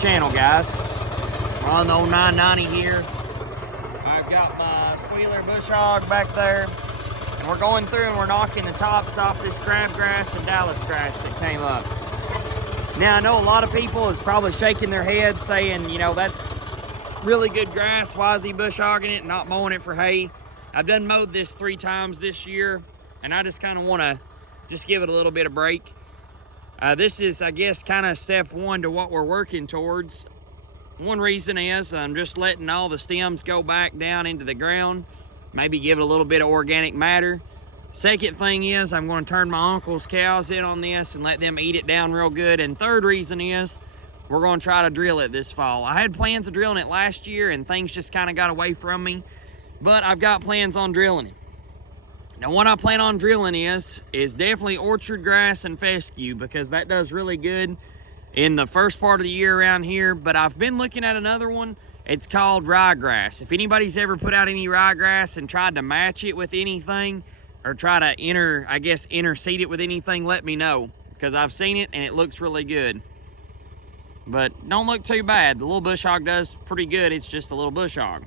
channel, guys. We're on the old 990 here. I've got my squealer bush hog back there, and we're going through and we're knocking the tops off this crabgrass and Dallas grass that came up. Now, I know a lot of people is probably shaking their head saying, you know, that's really good grass. Why is he bush hogging it and not mowing it for hay? I've done mowed this 3 times this year, and I just kind of want to just give it a little bit of break. This is, I guess, kind of step 1 to what we're working towards. One reason is I'm just letting all the stems go back down into the ground, maybe give it a little bit of organic matter. Second thing is I'm going to turn my uncle's cows in on this and let them eat it down real good. And third reason is we're going to try to drill it this fall. I had plans of drilling it last year and things just kind of got away from me, but I've got plans on drilling it. Now, what I plan on drilling is definitely orchard grass and fescue, because that does really good in the first part of the year around here. But I've been looking at another one. It's called ryegrass. If anybody's ever put out any ryegrass and tried to match it with anything or try to interseed it with anything, let me know, because I've seen it and it looks really good. But don't look too bad. The little bush hog does pretty good. It's just a little bush hog.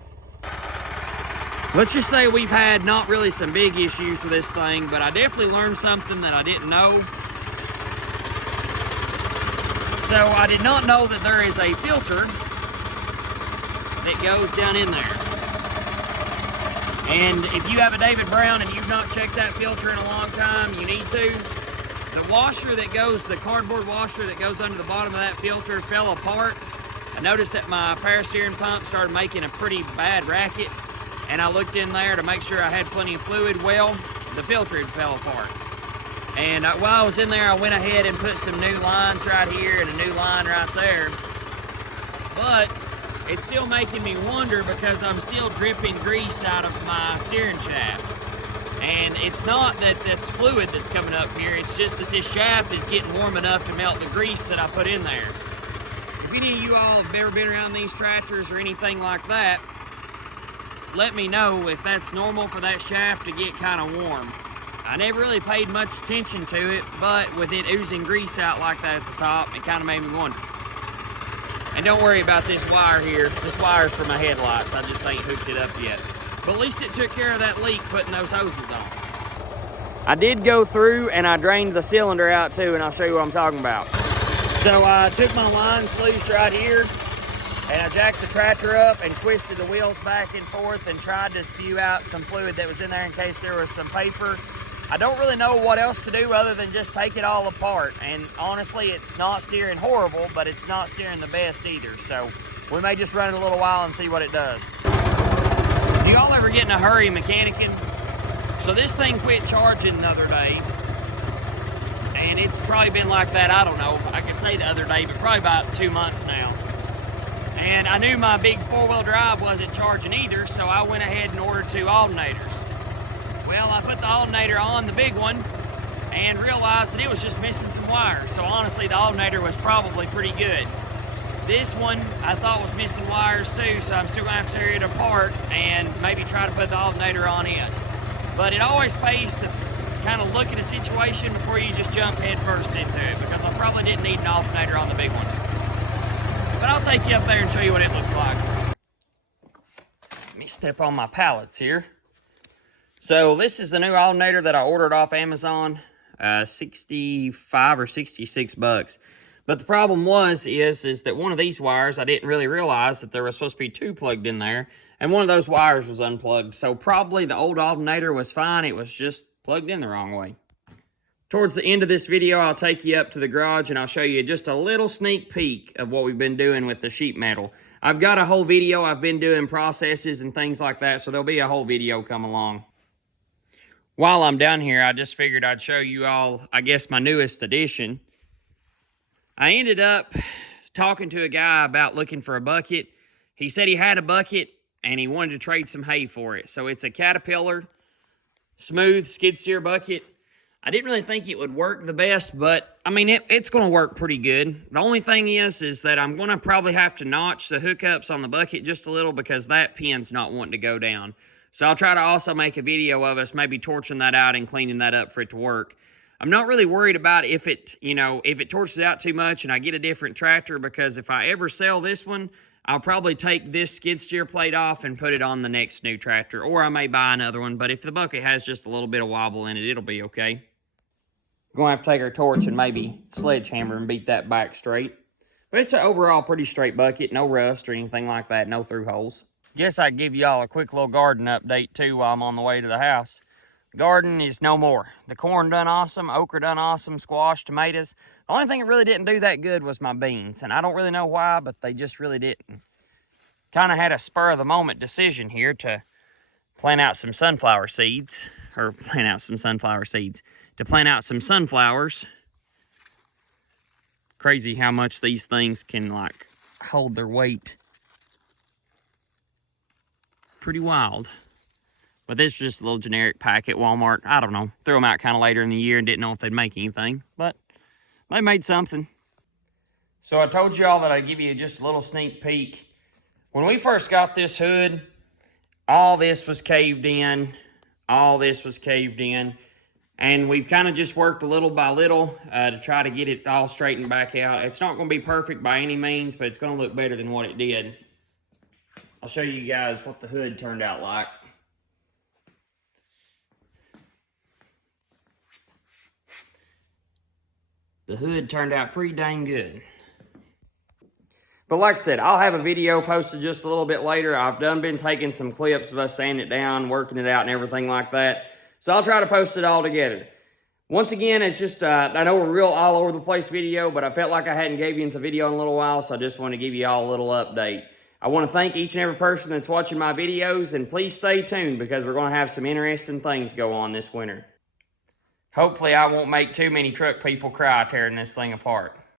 Let's just say we've had not really some big issues with this thing, but I definitely learned something that I didn't know. So I did not know that there is a filter that goes down in there. And if you have a David Brown and you've not checked that filter in a long time, you need to. The washer that goes, the cardboard washer that goes under the bottom of that filter fell apart. I noticed that my power steering pump started making a pretty bad racket. And I looked in there to make sure I had plenty of fluid. Well, the filter had fell apart. And while I was in there, I went ahead and put some new lines right here and a new line right there. But it's still making me wonder, because I'm still dripping grease out of my steering shaft. And it's not that it's fluid that's coming up here, it's just that this shaft is getting warm enough to melt the grease that I put in there. If any of you all have ever been around these tractors or anything like that, let me know if that's normal for that shaft to get kind of warm. I never really paid much attention to it, but with it oozing grease out like that at the top, it kind of made me wonder. And don't worry about this wire here. This wire's for my headlights. I just ain't hooked it up yet. But at least it took care of that leak putting those hoses on. I did go through and I drained the cylinder out too, and I'll show you what I'm talking about. So I took my lines loose right here, and I jacked the tractor up and twisted the wheels back and forth and tried to spew out some fluid that was in there in case there was some paper. I don't really know what else to do other than just take it all apart. And honestly, it's not steering horrible, but it's not steering the best either. So we may just run it a little while and see what it does. Do y'all ever get in a hurry mechanicking? So this thing quit charging the other day. And it's probably been like that, I don't know, I could say the other day, but probably about 2 months now. And I knew my big 4-wheel drive wasn't charging either, so I went ahead and ordered 2 alternators. Well, I put the alternator on the big one and realized that it was just missing some wires. So honestly, the alternator was probably pretty good. This one I thought was missing wires too, so I'm still gonna have to tear it apart and maybe try to put the alternator on it. But it always pays to kind of look at a situation before you just jump head first into it, because I probably didn't need an alternator on the big one. But I'll take you up there and show you what it looks like. Let me step on my pallets here. So this is the new alternator that I ordered off Amazon, 65 or 66 bucks. But the problem is that one of these wires, I didn't really realize that there was supposed to be 2 plugged in there, and one of those wires was unplugged. So probably the old alternator was fine, it was just plugged in the wrong way. Towards the end of this video, I'll take you up to the garage and I'll show you just a little sneak peek of what we've been doing with the sheet metal. I've got a whole video, I've been doing processes and things like that, so there'll be a whole video come along. While I'm down here, I just figured I'd show you all, I guess, my newest addition. I ended up talking to a guy about looking for a bucket. He said he had a bucket and he wanted to trade some hay for it. So it's a Caterpillar smooth skid steer bucket. I didn't really think it would work the best, but I mean, it's going to work pretty good. The only thing is that I'm going to probably have to notch the hookups on the bucket just a little, because that pin's not wanting to go down. So I'll try to also make a video of us maybe torching that out and cleaning that up for it to work. I'm not really worried about if it, if it torches out too much and I get a different tractor, because if I ever sell this one, I'll probably take this skid steer plate off and put it on the next new tractor, or I may buy another one. But if the bucket has just a little bit of wobble in it, it'll be okay. We're going to have to take our torch and maybe sledgehammer and beat that back straight. But it's an overall pretty straight bucket, no rust or anything like that, no through holes. Guess I'd give y'all a quick little garden update too while I'm on the way to the house. Garden is no more. The corn done awesome, okra done awesome, squash, tomatoes. The only thing that really didn't do that good was my beans, and I don't really know why, but they just really didn't. Kind of had a spur of the moment decision here to plant out some sunflower seeds, to plant out some sunflowers. Crazy how much these things can like hold their weight. Pretty wild. But this is just a little generic pack at Walmart. I don't know. Threw them out kind of later in the year and didn't know if they'd make anything. But they made something. So I told y'all that I'd give you just a little sneak peek. When we first got this hood, all this was caved in. All this was caved in. And we've kind of just worked little by little to try to get it all straightened back out. It's not going to be perfect by any means, but it's going to look better than what it did. I'll show you guys what the hood turned out like. The hood turned out pretty dang good. But like I said, I'll have a video posted just a little bit later. I've been taking some clips of us sanding it down, working it out and everything like that. So I'll try to post it all together. Once again, it's just, I know we're real all over the place video, but I felt like I hadn't gave you a video in a little while, so I just want to give you all a little update. I want to thank each and every person that's watching my videos, and please stay tuned because we're going to have some interesting things go on this winter. Hopefully I won't make too many truck people cry tearing this thing apart.